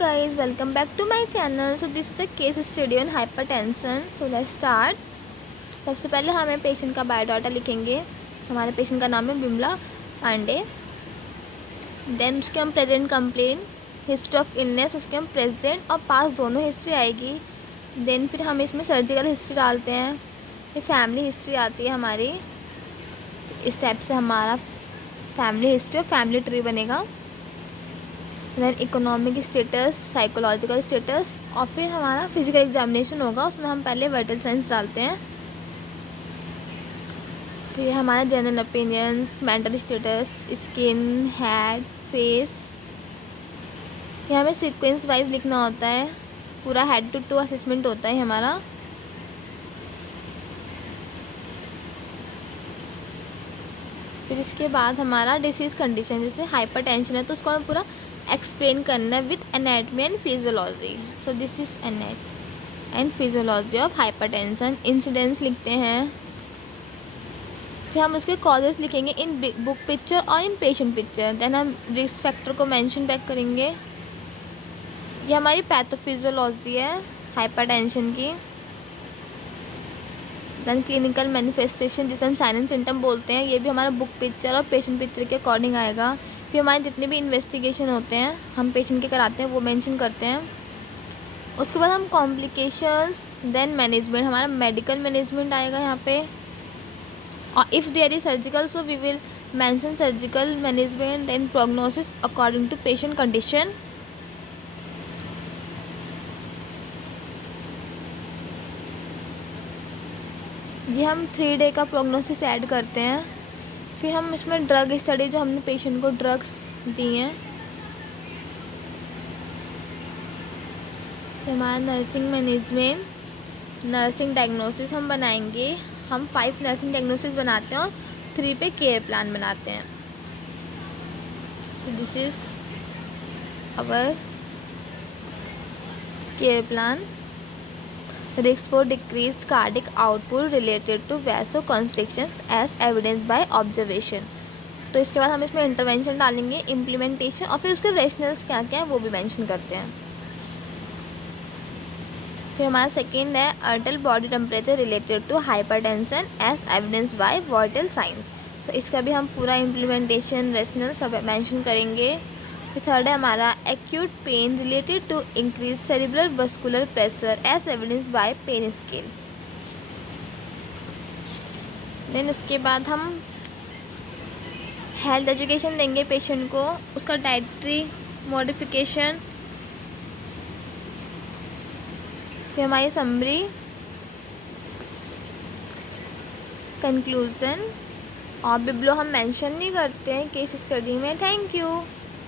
Guys, welcome back to my channel. So this is a case study on hypertension. So let's start. सबसे पहले हमें patient का biodata लिखेंगे. हमारे patient का नाम है बिमला पांडे. देन उसके हम present complain, history of illness, उसके हम प्रेजेंट और पास दोनों हिस्ट्री आएगी. देन फिर हम इसमें सर्जिकल हिस्ट्री डालते हैं. फिर फैमिली हिस्ट्री आती है हमारी. इस टाइप से हमारा फैमिली हिस्ट्री और फैमिली ट्री बनेगा. Then economic status, psychological status और फिर हमारा फिजिकल एग्जामिनेशन होगा. उसमें हम पहले वाइटल साइंस डालते हैं. फिर हमारा general opinions, mental status, skin, head, face. ये हमें सीक्वेंस वाइज लिखना होता है. पूरा हेड टू टू असेसमेंट होता है हमारा. फिर इसके बाद हमारा डिसीज़ कंडीशन, जैसे हाइपरटेंशन है तो उसको हमें पूरा एक्सप्लेन करना है with anatomy and physiology. So this is anatomy and physiology of hypertension. Incidents लिखते हैं. फिर हम उसके कॉजेस लिखेंगे इन बुक पिक्चर और इन पेशेंट पिक्चर. देन हम रिस्क फैक्टर को मेंशन बैक करेंगे. ये हमारी पैथोफिजियोलॉजी है हाइपरटेंशन की. देन क्लिनिकल मैनिफेस्टेशन, जिसे हम साइन एंड सिम्टम बोलते हैं, ये भी हमारा बुक पिक्चर और पेशेंट पिक्चर के अकॉर्डिंग आएगा. फिर हमारे जितने भी इन्वेस्टिगेशन होते हैं हम पेशेंट के कराते हैं वो मेंशन करते हैं. उसके बाद हम कॉम्प्लिकेशंस, देन मैनेजमेंट, हमारा मेडिकल मैनेजमेंट आएगा यहाँ पे. और if there is surgical so we will mention surgical management. Then prognosis according to patient condition. ये हम 3 डे का प्रोग्नोसिस ऐड करते हैं. फिर हम इसमें ड्रग स्टडी, जो हमने पेशेंट को ड्रग्स दी हैं. फिर हमारा नर्सिंग मैनेजमेंट, नर्सिंग डायग्नोसिस हम बनाएंगे. हम 5 नर्सिंग डायग्नोसिस बनाते हैं और 3 पे केयर प्लान बनाते हैं. So this is our care plan. Risk for decreased cardiac output related to vasoconstrictions as evidenced by observation. तो इसके बाद हम इसमें इंटरवेंशन डालेंगे, इम्प्लीमेंटेशन और फिर उसके रेशनल्स क्या क्या है वो भी मेंशन करते हैं. फिर हमारा सेकेंड है altered body temperature related to hypertension as evidence by vital science. So इसका भी हम पूरा इम्प्लीमेंटेशन, रेशनल सब मेंशन करेंगे. फिर थर्ड है हमारा acute pain related to increase cerebral vascular pressure as evidence by pain scale. Then उसके बाद हम हेल्थ एजुकेशन देंगे पेशेंट को, उसका डाइटरी मॉडिफिकेशन. फिर हमारी समरी, कंक्लूजन और बिब्लो हम मेंशन नहीं करते हैं केस स्टडी में. Thank you.